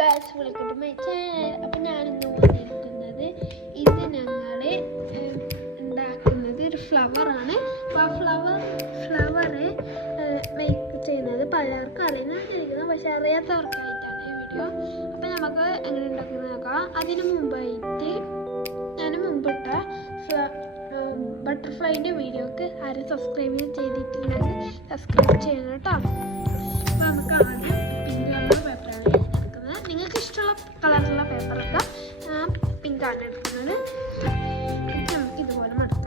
Guys welcome to my channel. അപ്പം ഞാനിന്ന് വന്നിരിക്കുന്നത് ഇത് ഞങ്ങൾ ഉണ്ടാക്കുന്നത് ഒരു ഫ്ലവറാണ്. അപ്പോൾ ആ ഫ്ലവറ് മേക്ക് ചെയ്യുന്നത് പലർക്കും അറിയുന്നതായിരിക്കുന്നത്, പക്ഷെ അറിയാത്തവർക്കായിട്ടാണ് ഈ വീഡിയോ. അപ്പം നമുക്ക് എങ്ങനെ ഉണ്ടാക്കുന്നത് നോക്കാം. അതിന് മുമ്പായിട്ട് ഞാൻ മുമ്പിട്ട ബട്ടർഫ്ലൈൻ്റെ വീഡിയോക്ക് ആരും സബ്സ്ക്രൈബ് ചെയ്തിട്ടുണ്ടെങ്കിൽ സബ്സ്ക്രൈബ് ചെയ്യണം കേട്ടോ. അപ്പോൾ നമുക്ക് ആദ്യം പിങ്ക് കളർ പേപ്പറാണ് എടുക്കുന്നത്. നിങ്ങൾക്ക് ഇഷ്ടമുള്ള കളറുള്ള പേപ്പറൊക്കെ പിങ്കാണ് എടുക്കുന്നത്. നമുക്ക് ഇതുപോലെ മടക്കാം.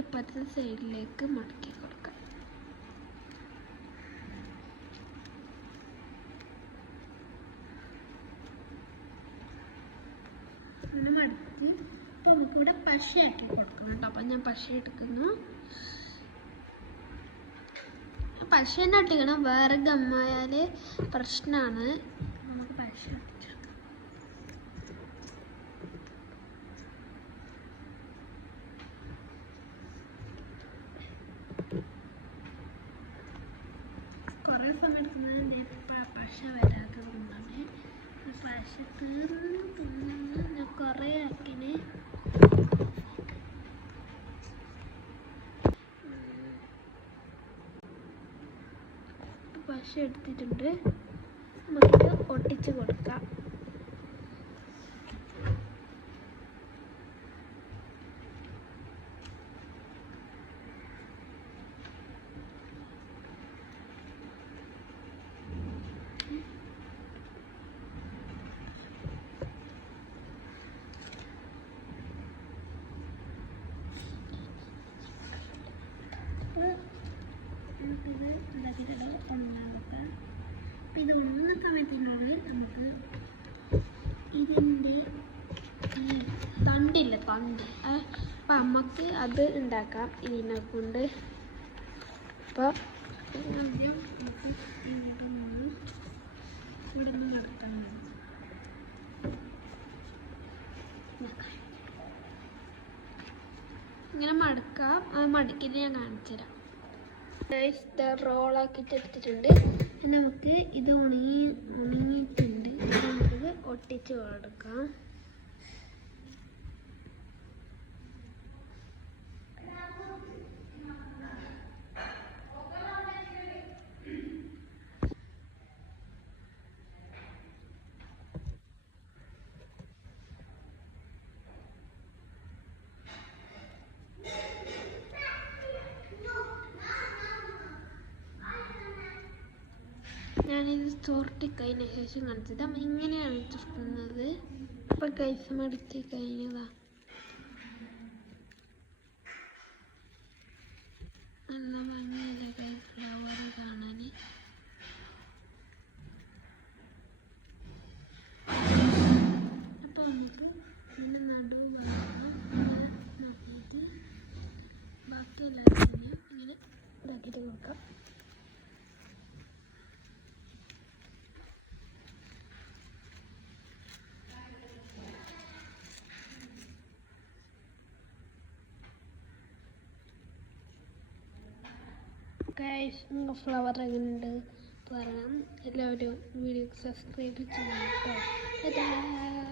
ഇപ്പത്തെ സൈഡിലേക്ക് മടക്കി കൊടുക്കാം. അങ്ങനെ മടക്കി അപ്പോൾ നമുക്കിവിടെ പശയാക്കി കൊടുക്കണം കേട്ടോ. അപ്പം ഞാൻ പശ എടുക്കുന്നു. പശ തന്നെ ഇട്ടിക്കണം, വേറെ ഗമ്മായാൽ പ്രശ്നമാണ്. നമുക്ക് പശ കുറേ സമയം എടുക്കുന്നത് പശ വരാത്തത് കൊണ്ടാണ്. പശ തീർന്ന് ഞാൻ കുറേ ആക്കിന്. പശ എടുത്തിട്ടുണ്ട്, നമുക്കിത് ഒട്ടിച്ച് കൊടുക്കാം. നമുക്കിത് ഉണ്ടാക്കിയിട്ടുള്ള ഒന്നാമത്തെ. അപ്പം ഇത് ഒന്ന സമയത്തിനുള്ളിൽ നമുക്ക് ഇതിൻ്റെ തണ്ട് അപ്പം നമുക്ക് അത് ഉണ്ടാക്കാം ഇതിനെ കൊണ്ട്. അപ്പോൾ ആദ്യം നമുക്ക് ഇവിടെ നിന്ന് നടത്താൻ ഇങ്ങനെ മടക്കാം. ആ മടക്കിയിട്ട് ഞാൻ കാണിച്ചു തരാം. റോളാക്കിയിട്ട് എടുത്തിട്ടുണ്ട്. നമുക്ക് ഇത് ഉണങ്ങിയിട്ടുണ്ട്. നമുക്കിത് ഒട്ടിച്ച് കൊടുക്കാം. ഞാനിത് ചോർട്ടി കഴിഞ്ഞ ശേഷം കാണിച്ചത് ഇങ്ങനെയാണ് ചുറ്റുന്നത്. ഇപ്പം കൈസ് മടക്കി കഴിഞ്ഞതാ. നല്ല ഭംഗിയല്ലേ കൈസ് ഫ്ലവർ കാണാൻ. അപ്പോൾ നമുക്ക് ഇതിൻ്റെ നടുവ് നോക്കിയിട്ട് ബാക്കിയെല്ലാം ഇങ്ങനെ ഇതാക്കിയിട്ട് കൊടുക്കാം. ഗൈസ്, നിങ്ങൾ ഫ്ലവർ എങ്ങനെയുണ്ട് പറയാം. എല്ലാവരും വീഡിയോ സബ്സ്ക്രൈബ് ചെയ്യണം കേട്ടോ.